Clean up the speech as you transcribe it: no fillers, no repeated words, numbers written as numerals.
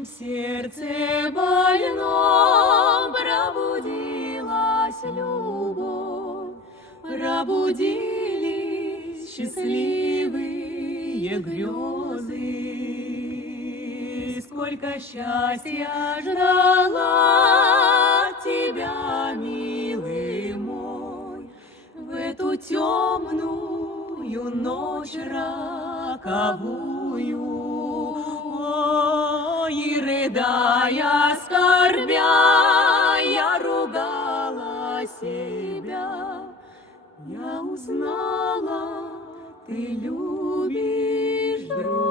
В сердце больном пробудилась любовь, пробудились счастливые грезы. Сколько счастья ждала тебя, милый мой, в эту темную ночь роковую. И, рыдая, скорбя, я ругала себя. Я узнала, ты любишь друга.